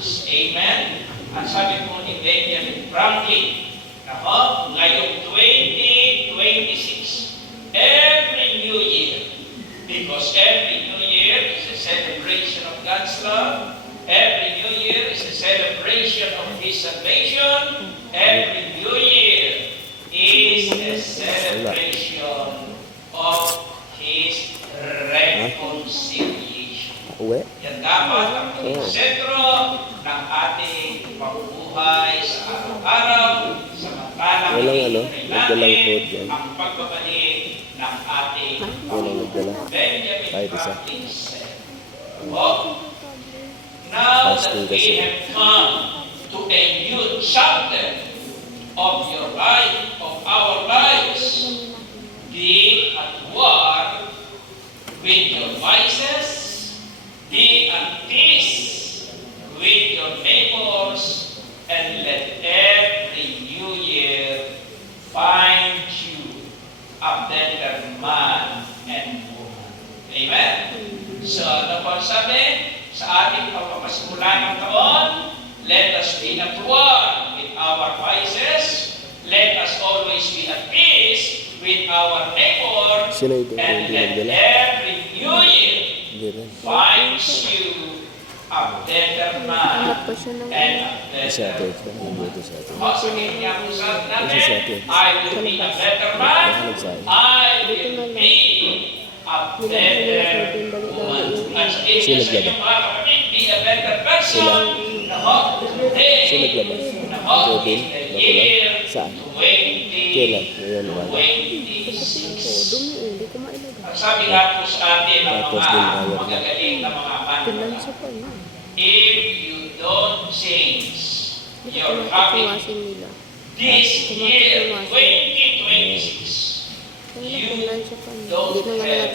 church. Amen? At sabi po ni Benjamin Franklin, ako, ngayong 2026, every New Year, because every New Year is a celebration of God's love, every New Year is a celebration of His salvation, every New Year is a celebration of His reconciliation. Uwi? Yan dapat ang sentro ng ating pamumuhay sa araw-araw, samantalang hinihintay natin ang pagbabalik ng ating Panginoon. Benjamin Franklin said, now that we have come to a new chapter of your life, of our lives, be at war with your vices, be at peace with your neighbors, and let every new year find you a better man and woman. Amen? So, ano po sabi? Sa ating pagpapasimula ng taon, let us be at war with our vices, let us always be at peace with our neighbor, and let every new year finds you a better man and a better woman. Sabihin niya po sa natin, I will be a better man, I will be a better woman. At sabihin niya sa inyong mga kapatid, be a better person, na hope today, na hope in the year 2026. Ang sabi nga po sa atin ng mga magagaling na mga manunod, if you don't change your habit this year, 2026, you don't have